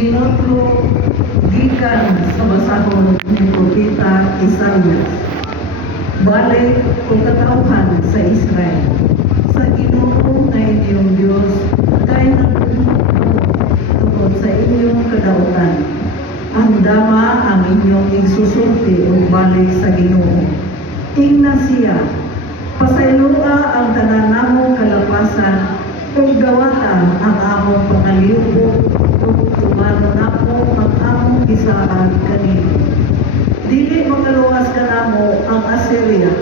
Ginotlo gikan sa basahon ni Propeta Isaias. Balik kung katauhan sa Israel. Sa Ginoo na inyong Diyos, kay tungkol sa inyong kadautan. Ang dama ang inyong igsusulti o balik sa Ginoo. Tingnan siya, pasaylua ang tanan namong kalapasan, kung gawatan ang among pangaliubo, kung tumano nako ang among gisaad kanino. Dili makaluwas ka namo ang Assyria,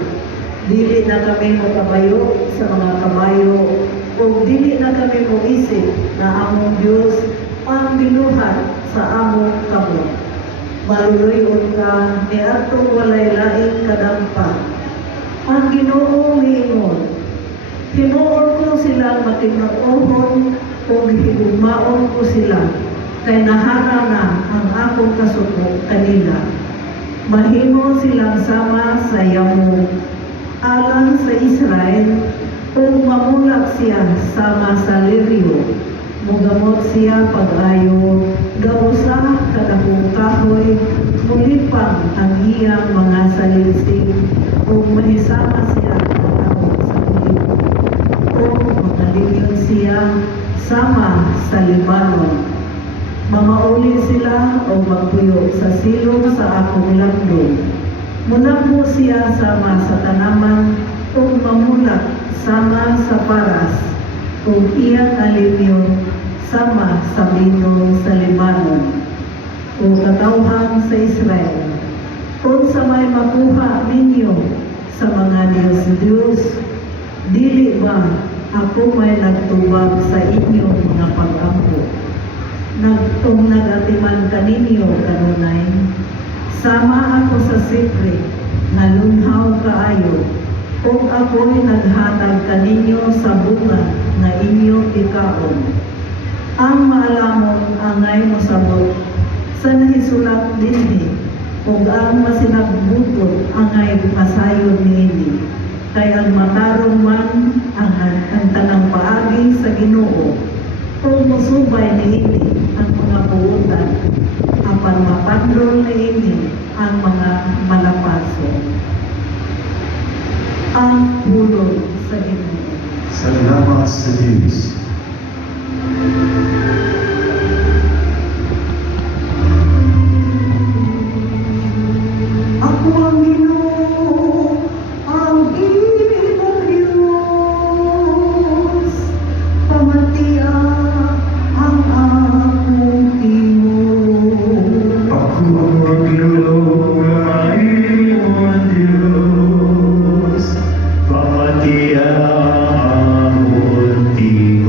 dili na kami makabayo sa mga kabayo, o dili na kami moisip na among Diyos ang binuhat sa among kamo. Maluluyon ka ni atong walay laing kadampa. Ang Ginoo niingon, hinuon ko silang matinoohon o higugmaon ko sila, kay nahana na ang akong kasuko kanila. Mahimo silang sama sa yamo, alang sa Israel, kung mamulak siya sama sa liryo, mugamot siya pag-ayo, gausa kadakong kahoy, mulipang ang iyang mga salinsing, kung mahisama siya kadakong sa libo, kung makalimyon siya sama sa Libanon. Mamauli sila o magpuyo sa silong sa akong landong. Munamo siya sama sa tanaman, kung mamulak sama sa paras, kung iyang alimyon sama sa binong sa Libanon. O katauhan sa Israel, kung sa may makuha ninyo sa mga Diyos, dili ba ako may nagtubag sa inyong mga pag-ampo? Kung nagatiman kaninyo kanunay, sama ako sa sipre, nalunhaw kaayo, kung ako'y naghatag kaninyo sa bunga na inyong ikaon. Ang maalamon angay mosabot, sa nahisulat dinhi, kung ang masinagbutot angay masayon niini, kay ang matarong man ang tanang paagi sa Ginoo, kung musubay niini ang mga puutan, apan mapadlong niini ang mga malapaso. Ang pulong sa Ginoo. Salamat sa Diyos. Ako ang Ginoo, ang imong Diyos, pamatia ang akong tingog. Ako ang Ginoo, ang iyong Diyos, pamatiya ang akong tingog.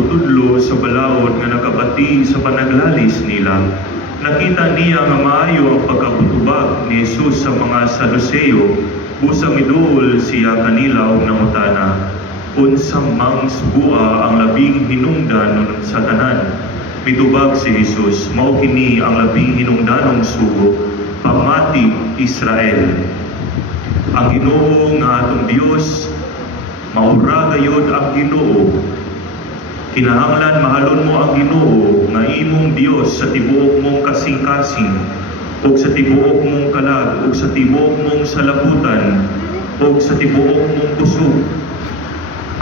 magtutudlo sa balaod nga nakabati sa panaglalis nila. Nakita niya nga maayo ang pagkabutubag ni Jesus sa mga Saduceo, busang miduol siya kanila og nangutana, unsa mang bua ang labing hinungdan sa tanan. Mitubag si Jesus, mao kini ang labing hinungdanong sugo, pamati Israel. Ang Ginoo nga atong Dios, maura gayud ang Ginoo. Kinahanglan mahalon mo ang Ginoo nga imong Dios sa tibuok mong kasing-kasing, ug sa tibuok mong kalag, ug sa tibuok mong salabutan, ug sa tibuok mong puso.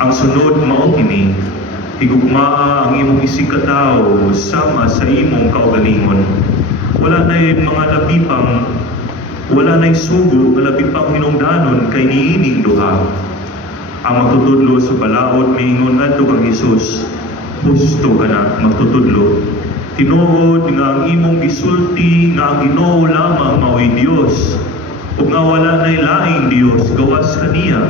Ang sunod mao kini, higugmaa ang imong isig katawo sama sa imong kaugalingon. Wala nay mga labipang, wala nay sugo nga labipang hinungdanon kay niining duha. Ang magtutudlo sa balaod miingon ngadto kang Hesus, husto ka na magtutudlo. Tinuod nga ang imong gisulti nga ang Ginoo lamang mao'y Dios, ug nga wala nay laing Dios gawas kaniya.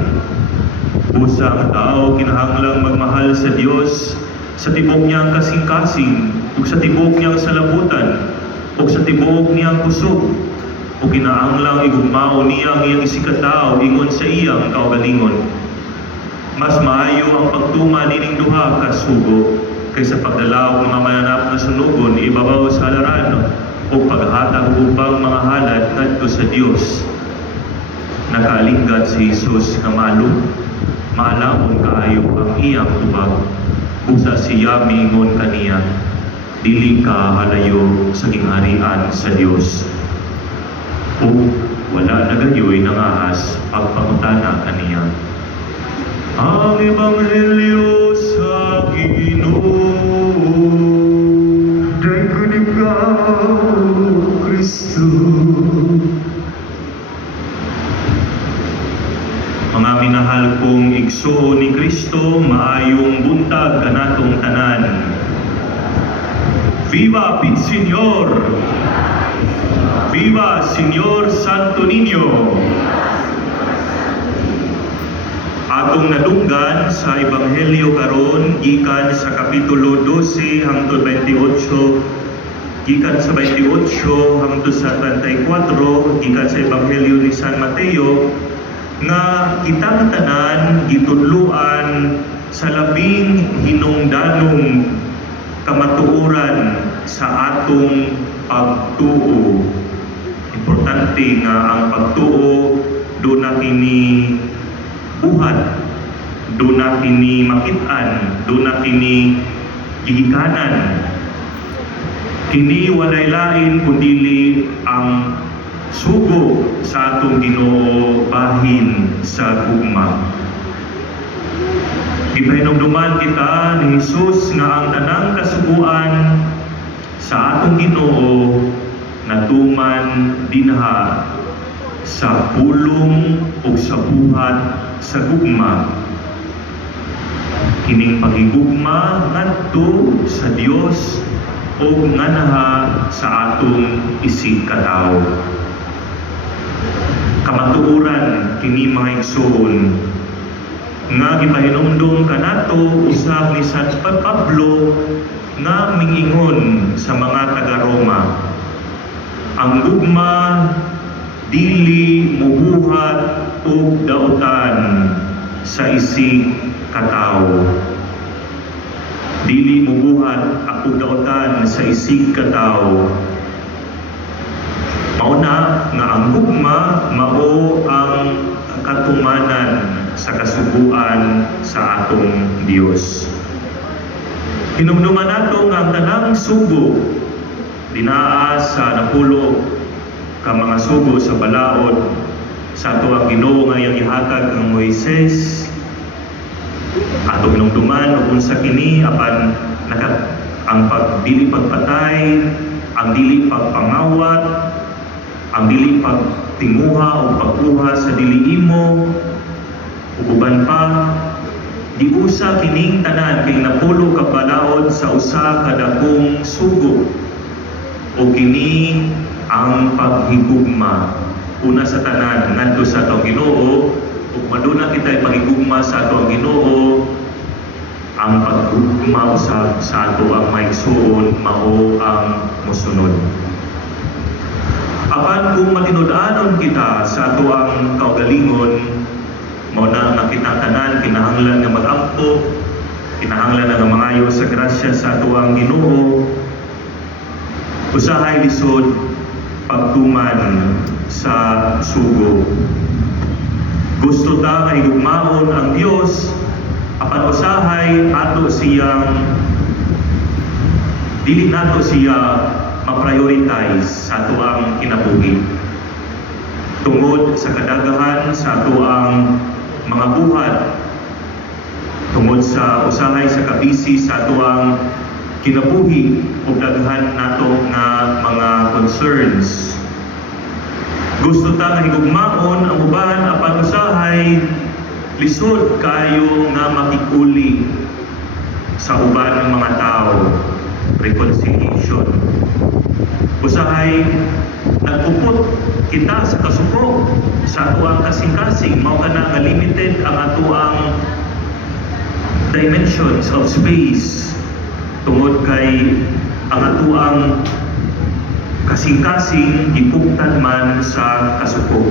Busa ang tao kinahanglang magmahal sa Dios sa tibuok niyang kasing-kasing, ug sa tibuok niyang salabutan, ug sa tibuok niyang puso, ug kinahanglang igugmao niya ang iyang isikataw ingon sa iyang kaugalingon. Mas maayo ang pagtuman ining duha ka sugo kaysa pagdala og mga mananap na sunugon ibabaw sa halaran o paghatag upang mga halad ngadto sa Dios. Nakalinggat si Jesus nga maalamon kaayo ang iyang tubag. Busa siya miingon kaniya, dili ka halayo sa gingharian sa Dios. O wala na gayoy nangahas pagpangutana kaniya. Ang Ebanghelyo sa Ginoo. Dahil ko ikaw, Kristo. Mga minahal kong igsoon ni Kristo, maayong buntag kanatong tanan. Viva Pit Señor! Viva Señor Santo Niño! Atong nadunggan sa Ebanghelyo karon gikan sa kapitulo 12 hangtod 28, gikan sa 28 hangtod sa 34, gikan sa Ebanghelyo ni San Mateo, nga kitang tanan gitudluan sa labing hinungdanong kamatuoran sa atong pagtuo. Importante nga ang pagtuo do na kini buhat, do na kini makit-an, do na kini gihikanan. Kini walay lain kundili ang sugo sa atong Ginoo bahin sa gugma. Gipahinumduman kita ni Jesus nga ang tanang kasuguan sa atong Ginoo natuman dinha sa pulong o sa buhat sa gugma. Kining paghigugma ngadto sa Dios o nganaha sa atong isig katawo. Kamatuoran kini mga igsoon nga gipahinumdum kanato usab ni San Pablo nga mingingon sa mga taga-Roma. Ang gugma dili mubuhat og dautan sa isig katawo. Dili mubuhat ako dautan sa isig katawo. Mauna nga ang gugma mao ang katumanan sa kasuguan sa atong Dios. Hinumduman nato nga ang tanang sugo dinaa sa napulo ka mga sugo sa balaod sa ato ang Ginoo nga iyang ihatag ng Moises. Ato hinumduman ug unsa kini apan ang pagdili pagpatay, ang dili pagpangawat, ang dili pagtinguha o pagkuha sa dili imo, ug uban pa diusa kining tanan kay napulo ka balaod sa usa ka dakong sugo. O kini ang paghigugma una sa tanan ngadto sa atong Ginoo, ug maduna kita paghigugma sa atong Ginoo ang pagmausap sa ato ang maigsuon mao ang mosunod. Apan kung matinud-anon kita sa ato ang kaugalingon, mao na nakita tanan kinahanglan nga mag-ampo, kinahanglan nga mangayo sa grasya sa ato ang Ginoo. Usahay lisod pagtuman sa sugo. Gusto ta nga higugmaon ang Dios, apan usahay ato siyang dili nato siya ma-prioritize sa ato ang kinabuhi. Tungod sa kadagahan sa ato ang mga buhat, tungod sa usahay sa kabisi sa ato ang kinabuhi ug daghan nato nga mga concerns. Gusto ta nga higugmaon ang uban apan usahay lisod kayo nga makikuli sa uban ng mga tao, reconciliation. Usahay nagpupot kita sa kasuko sa ato ang kasing-kasing, mao kana nga limited ang ato ang dimensions of space tungod kay ang ato ang kasing-kasing gipugtan man sa kasuko.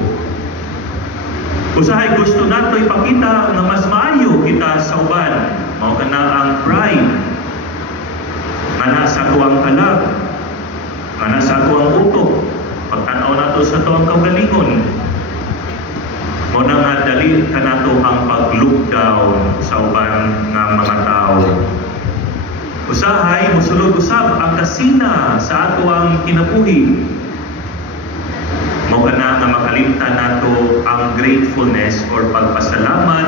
Usahay gusto nato ipakita nga mas maayo kita sa uban, mao kana ang pride nga nasa ato ang kalag, nga nasa ato ang utok, pagtanaw nato sa ato ang kaugalingon. Mao na nga dali kanato ang pag-look down sa uban nga mga tao. Usahay mosulod usab ang kasina sa ato ang kinabuhi. Mao kana nga makalimtan nato ang gratefulness or pagpasalamat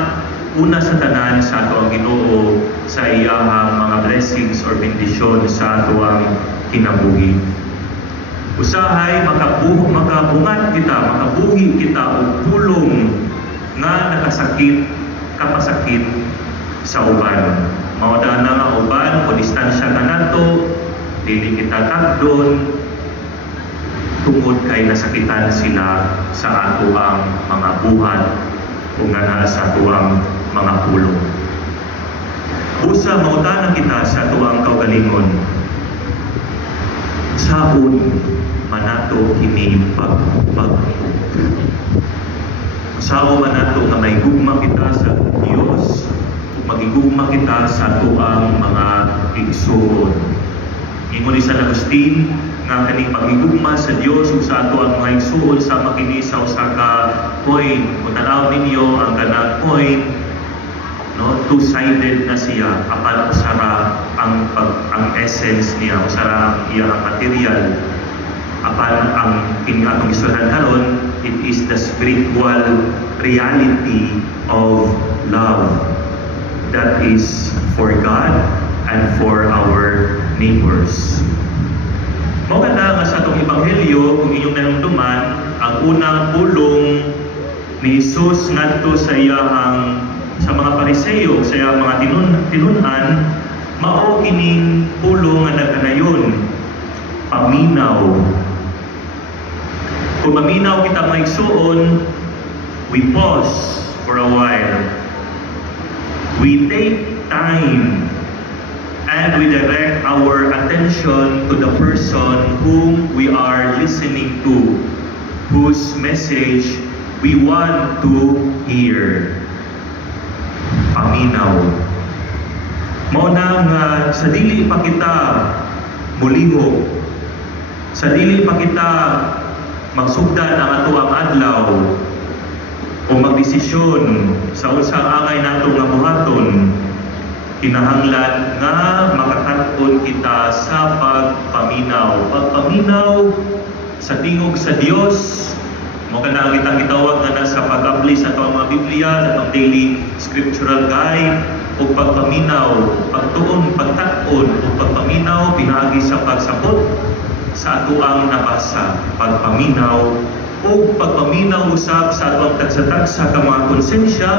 una sa tanan sa ato ang Ginoo sa iyahang mga blessings or bendisyon sa ato ang kinabuhi. Usahay makabungat kita, makabuhi kita og pulong nga nakasakit kapasakit sa uban. Mao na nga uban o distansya ka nato, dili kita takdon tungod kay nasakitan sila sa ato ang mga buhat o nga naa sa ato ang mga pulong. Usa mautanan kita sa ato ang kaugalingon. Saon manato kini sao manato nga may gugma kita sa Dios, magigugma kita sa ato ang mga igsoon. Ingon ni San Agustin nga kaning pagigugma sa Dios ug sa ato ang mga igsoon sama kini sa usa ka coin. Kung tanaw ninyo ang kanang coin, no, two-sided na siya, apan usara ang essence niya, usara ang iyang material. Apan ang kiniatong istoryan karon, it is the spiritual reality of love that is for God and for our neighbors. Mao nga sa atong ebanghelyo kung inyong nanumduman, ang unang pulong ni Jesus ngadto sa iyang sa mga Pariseo, sa iyang mga tinunan, mao kining pulong nga nagkanayon, paminaw. Kung maminaw kita maigsuon, we pause for a while. We take time and we direct our attention to the person whom we are listening to, whose message we want to hear. Paminaw. Mao na nga sa dili pa kita muliho, sa dili pa kita magsugdan ang ato ang adlaw o magdesisyon sa unsang angay nato nga buhaton, kinahanglan nga makakat-on kita sa pagpaminaw. Pagpaminaw sa tingog sa Dios, mo kana kitang gitawag nga sa pag-apply sa atong mga Biblia, sa atong daily scriptural guide, o pagpaminaw, pagtuon, pagtat-on, o pagpaminaw pinaagi sa pagsabot sa ato ang nabasa. Pagpaminaw o pagpaminaw usab sa ato ang tagsa-tagsa ka mga konsensya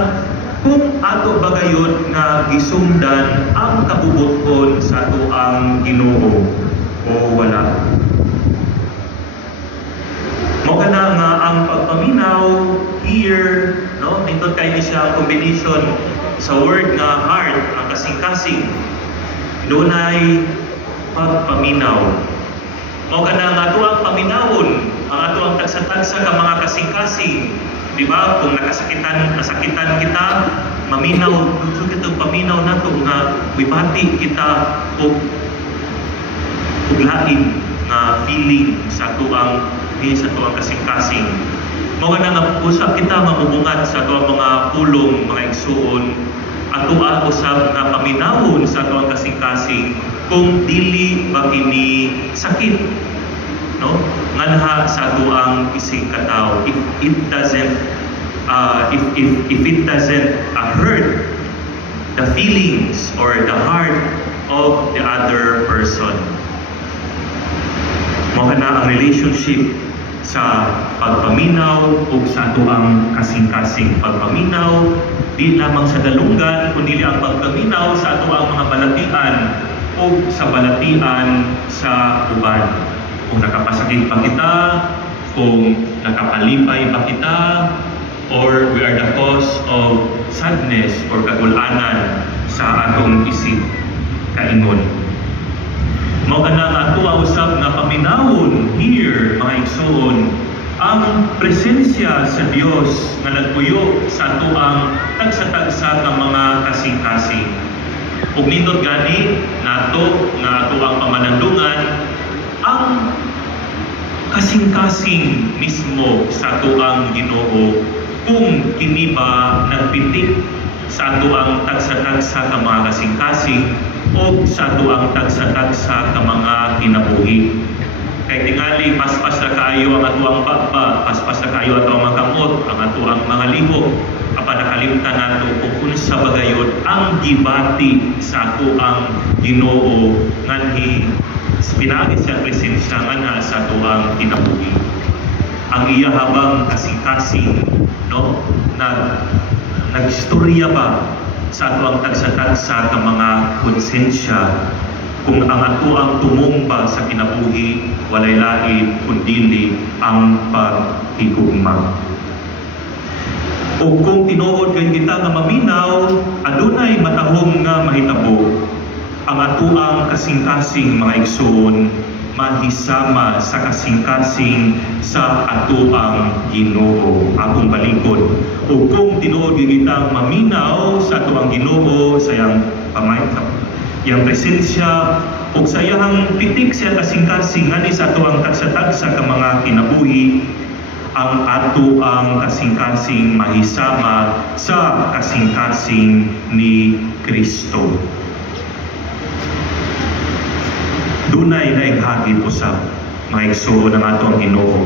kung ato bagayon nga gisundan ang kabubuton sa ato ang Ginoo o wala. Mao kana nga ang pagpaminaw here, no, nindot kay ni siya combination sa word nga heart, ang kasing-kasing, dunay pagpaminaw. Mao kana nga ato ang paminawon, ang ato ang tagsa-tagsa ka mga kasing-kasing. Di ba? Kung nasakitan kita, maminaw, gusto kitang paminaw nato nga wibati kita og lain nga feeling sa ato ang kasing-kasing. Mao nga usab kita mamubungat sa ato ang mga pulong, mga igsuon, ato usab nga paminawon sa ato ang kasing-kasing kung dili ba kini sakit, no? Nganha sa ato ang isig katawo, if it doesn't hurt the feelings or the heart of the other person. Mao na ang relationship sa pagpaminaw o sa ato ang kasing-kasing. Pagpaminaw di lamang sa dalunggan kundi ang pagpaminaw sa ato ang mga balatian o sa balatian sa uban. Kung nakapasakit pa kita, kung nakapalipay pa kita, or we are the cause of sadness or kagulanan sa atong isip kaingon. Mao kana nga ato usab nga paminawon here, mga igsoon, ang presensya sa Dios nga nagpuyo sa ato ang tagsa-tagsa ka mga kasing-kasing. Ug nindot gani nato nga ato ang pamanandungan ang kasing-kasing mismo sa ato ang Ginoo kung kini ba nagpitik sa ato ang tagsa-tagsa ka mga kasing-kasing o sa ato ang tagsa-tagsa ka mga kinabuhi. Kay tingali paspas na kaayo ang ato ang baba, paspas na kaayo ato ang mga kamot, ang ato ang mga libo, apan nakalimtan nato kung unsa bagayod ang gibati sa ato ang Ginoo nganhi pinagi siya presensya nga sa ato ang kinabuhi. Ang iya habang kasing-kasing, no, nagstorya ba sa ato ang tagsa-tagsa ka mga konsensya kung ang ato ang tumumba sa kinabuhi walay lain kundi ang paghigugma. O kung tinuod kay kita nga maminaw, adunay matahom nga mahitabo ang ato ang kasing-kasing mga igsoon mahisama sa kasing-kasing sa ato ang Ginoo akong balikod. O kung tinuod kita maminaw sa ato ang Ginoo sa iyang yang presensya o sa iyang pitik siya kasing-kasing ngani sa ato ang tagsa-tagsa ka mga kinabuhi, ang ato ang kasing-kasing mahisama sa kasing-kasing ni Kristo. Dunay naighagip usab mga igsoon ng ato ang Ginoo.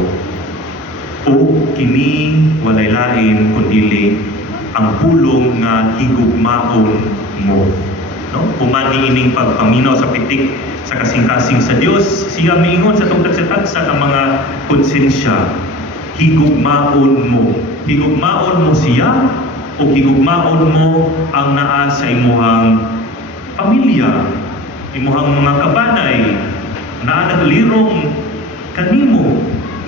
O kini walay lain kundi ang pulong nga higugmaon mo. No? Humani ining pagpaminaw sa pitik sa kasing-kasing sa Dios, siya miingon sa tungtag sa mga konsensya. Higugmaon mo. Higugmaon mo siya o higugmaon mo ang naa sa imuhang pamilya, imuhang mga kabanay na naglirong kanimo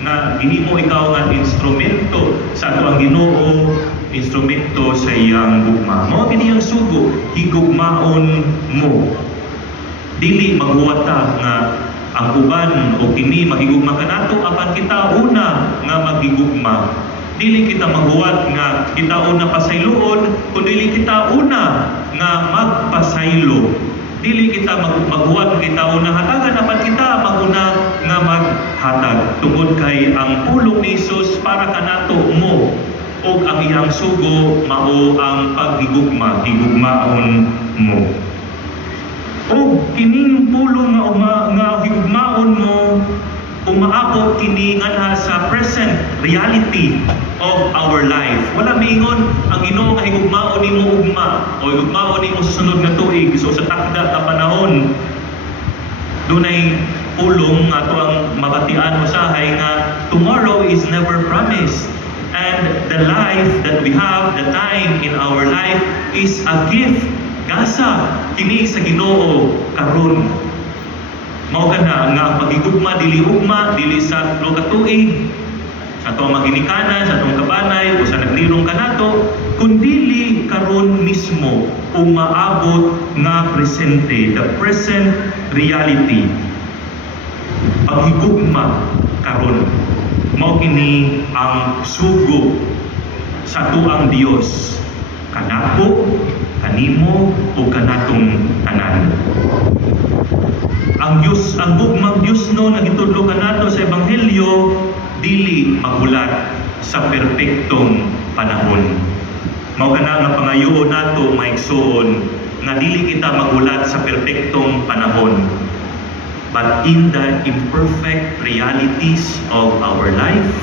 nga gihimo ikaw nga instrumento sa ato ang Ginoo, instrumento sa iyang gugma. Mao kini ang sugo, higugmaon mo. Dili maghuwata nga ang uban o kini magigugma kanato apan kita una nga magigugma. Dili kita maghuwat nga kita una pasayloon, kundi kita una nga magpasaylo. Dili kita maghuwat kita una hatagan apan kita maguna nga maghatag tungod kay ang pulong ni Jesus para kanato mo o ang iyang sugo mao ang paghigugma, higugmaon mo. O kining pulong nga higugmaon mo umaabot kini nga sa present reality of our life. Wala miingon ang Ginoo nga higugmaon nimo ugma o higugmaon nimo sa sunod nga tuig. So sa takda ta panahon dunay pulong nga ato ang mabatian usahay nga tomorrow is never promised. And the life that we have, the time in our life is a gift. Gasa kini sa Ginoo karon. Mao kana nga ang pagigugma dili ugma dili sa tulo ka tuig, sa atong mga ginikanan, sa atong kabanay, o sa naglirong kanato, kundili karon mismo o maabot nga presente, the present reality. Paghigugma karon mao kini ang sugo sa tuang Dios kanako, kanimo o kanatong tanan. Ang Dios, ang gugmang Dios no nagitudlo kanato sa ebanghelyo dili magulat sa perpektong panahon. Mao kana nga pangayoon nato maigsoon nga dili kita magulat sa perpektong panahon, but in the imperfect realities of our life,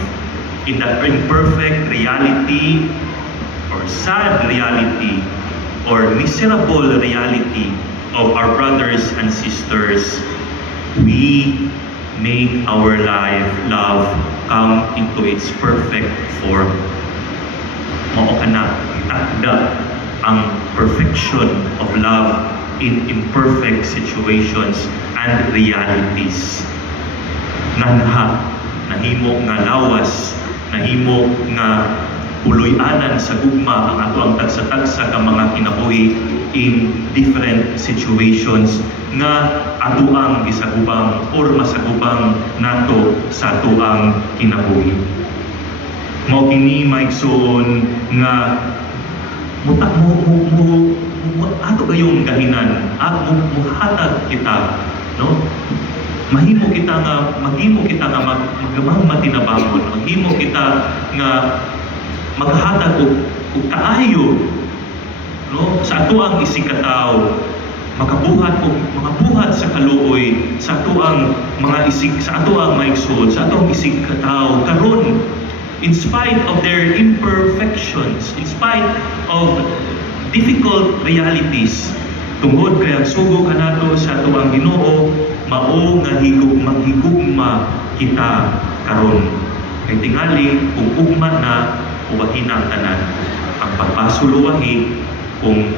in the imperfect reality or sad reality or miserable reality of our brothers and sisters, we make our love come into its perfect form. Mao kana takda ang perfection of love in imperfect situations and realities. Nahimo nga lawas, nahimo nga puloy-anan sa gugma ang ato ang tagsa-tagsa ka mga kinabuhi in different situations nga ato ang gisagubang or masagubang nato sa ato ang kinabuhi. Mao kini maigsoon nga ato gayong gahinan at muhatag kita, no? Mahimo kita nga magamang matinabangon, mahimo kita nga maghatag og kaayo, no, sa ato ang isikataw, makabuhat og mga buhat sa kaluoy sa ato ang mga sa ato ang maigsoon, sa ato ang isikataw karon, in spite of their imperfections, in spite of difficult realities, tungod kay ang sugo kanato sa ato ang Ginoo, mao nga maghigugma kita karon. Kay tingali kung ugma na uwahin ang tanan, ang pagpasuluwahi kung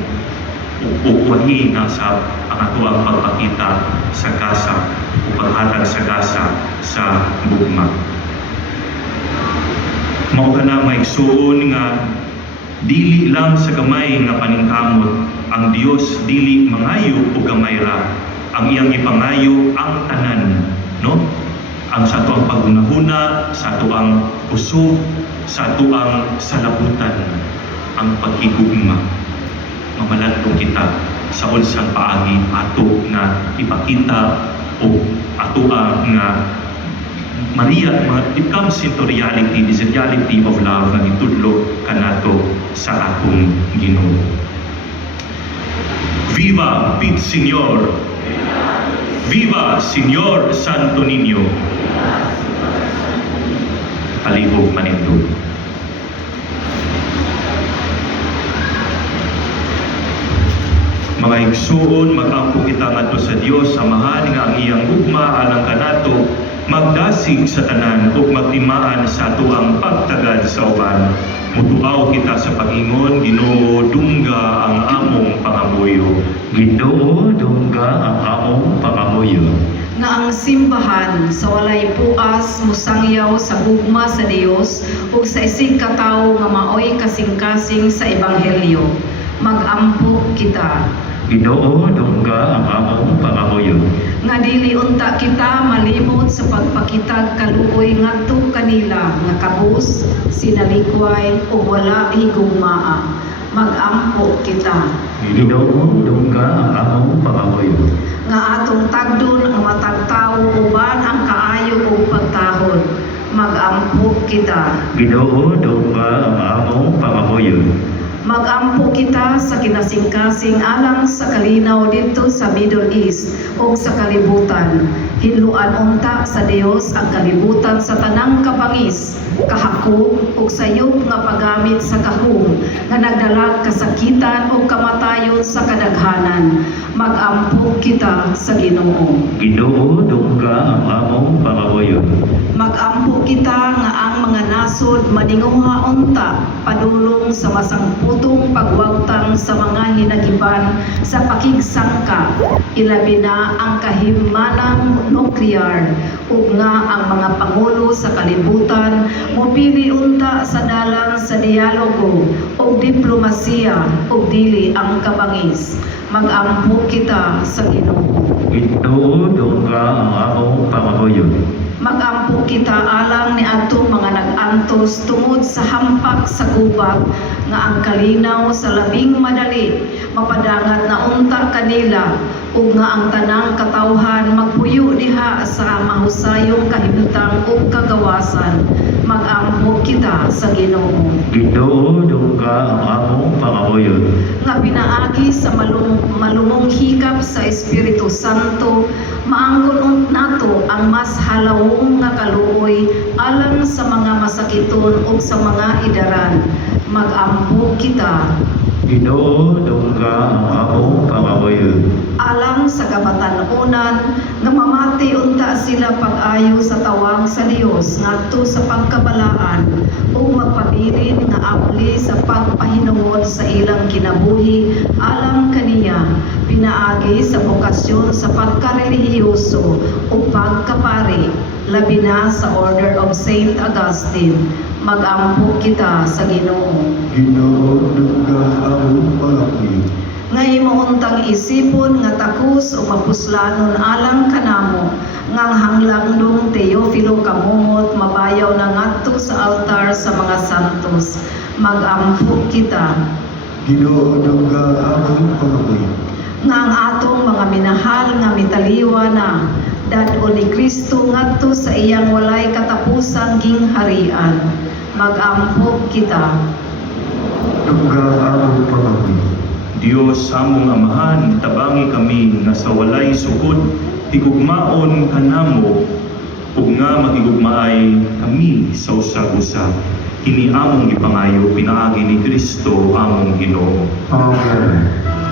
uwahi na sa ang ato ang pagpakita sa kasa o paghatag sa kasa sa gugma. Mao kana maigsuon nga dili lang sa gamay nga paningkamot ang Dios dili mangayo o gamay ra, ang iyang ipangayo ang tanan, no? Ang sa ato ang paghunahuna, sa ato ang kusog, sa ato ang salabutan, ang paghigugma. Mamaladtong kita sa unsang paagi ato nga ipakita o ato nga Maria, it comes into reality, this reality of love na itudlo kanato sa atong Ginoo. Viva Pit Señor! Viva Señor Santo Niño! Palihog manindog. Mga igsuon, mag-ampo kita ngadto sa Dios, samahan nga ang iyang gugma alang kanato, magdasig sa tanan ug magtimaan sa ato ang pagtagad sa uban. Mutuaw kita sa pag-ingon, Ginoo, dungga ang among pangamuyo. Ginoo, dungga ang among pangamuyo. Nga ang simbahan sa walay puas musangyaw sa gugma sa Dios ug sa isig katawo nga maoy kasing-kasing sa ebanghelyo. Mag-ampo kita. Ginoo, dungga ang among pangamuyo. Nga dili unta kita malimot sa pagpakitag kaluoy ngadto kanila nga kabus, sinalikway ug wala higugmaa. Mag-ampo kita. Ginoo, dungga ang among pangamuyo. Nga atong tagdon ang matag tawo uban ang kaayo ug pagtahod. Mag-ampo kita. Ginoo, dungga ang among pangamuyo. Mag-ampo kita sa kinasing-kasing alang sa kalinaw dito sa Middle East o sa kalibutan. Hinluan unta sa Dios ang kalibutan sa tanang kabangis, kahakog o sayop nga paggamit sa kahum nga nagdala kasakitan o kamatayon sa kadaghanan. Mag-ampo kita sa Ginoo. Ginoo, dungga ang among pangamuyo. Mag-ampo kita nga ang mga nasod maninguha unta padulong sa masangputong pagwagtang sa mga hinagiban sa pakigsangka, ilabi na ang kahimanang nuklear ug nga ang mga pangulo sa kalibutan mopili unta sa dalan sa dialogo ug diplomasiya ug dili ang kabangis. Mag-ampo kita sa Ginoo. Ituod ka ang among pangabuyon. Mag-ampo kita alang ni atong mga nag-antos tungod sa hampak sa gubat nga ang kalinaw sa labing madali mapadangat na unta kanila ug nga ang tanang katawhan magpuyo diha sa mahusayong kahimtang ug kagawasan. Mag-ampo kita sa Ginoo. Ituod ka ang among pangabuyon. Nga pinaagi sa malumong hikap sa Espiritu Santo, maanggon nato ang mas halawong nga kaluoy alang sa mga masakiton ug sa mga idaran. Mag-ampo kita Ituod ka ang among pangabuyon. alang sa kabatanunan nga mamati unta sila pag-ayo sa tawag sa Dios ngadto sa pagkabalaan ug magpabilin nga apli sa pagpahinungod sa ilang kinabuhi alang kaniya pinaagi sa bokasyon sa pagkarelihiyoso ug pagkapari labi na sa Order of Saint Augustine. Mag-ampo kita sa Ginoo. Ginoo ka among pangabuyon. Nga himuuntang isipon nga takus o mapuslanon alang kanamo nga ang hanglangdong Teofilo kamumot mabayaw na ngadto sa altar sa mga santos. Mag-ampo kita Ginoo ka among pangabuyon. nga ang atong mga minahal nga mitaliwa na dadto ni Kristo ngadto sa iyang walay katapusang gingharian. Mag-ampo kita Ka among pangabuyon. Diyos among amahan, tabangi kami nga sa walay sukod, higugmaon kanamo, ug nga magigugmaay kami sa usag-usa. Kini among ipangayo pinaagi ni Kristo among Ginoo. Amen.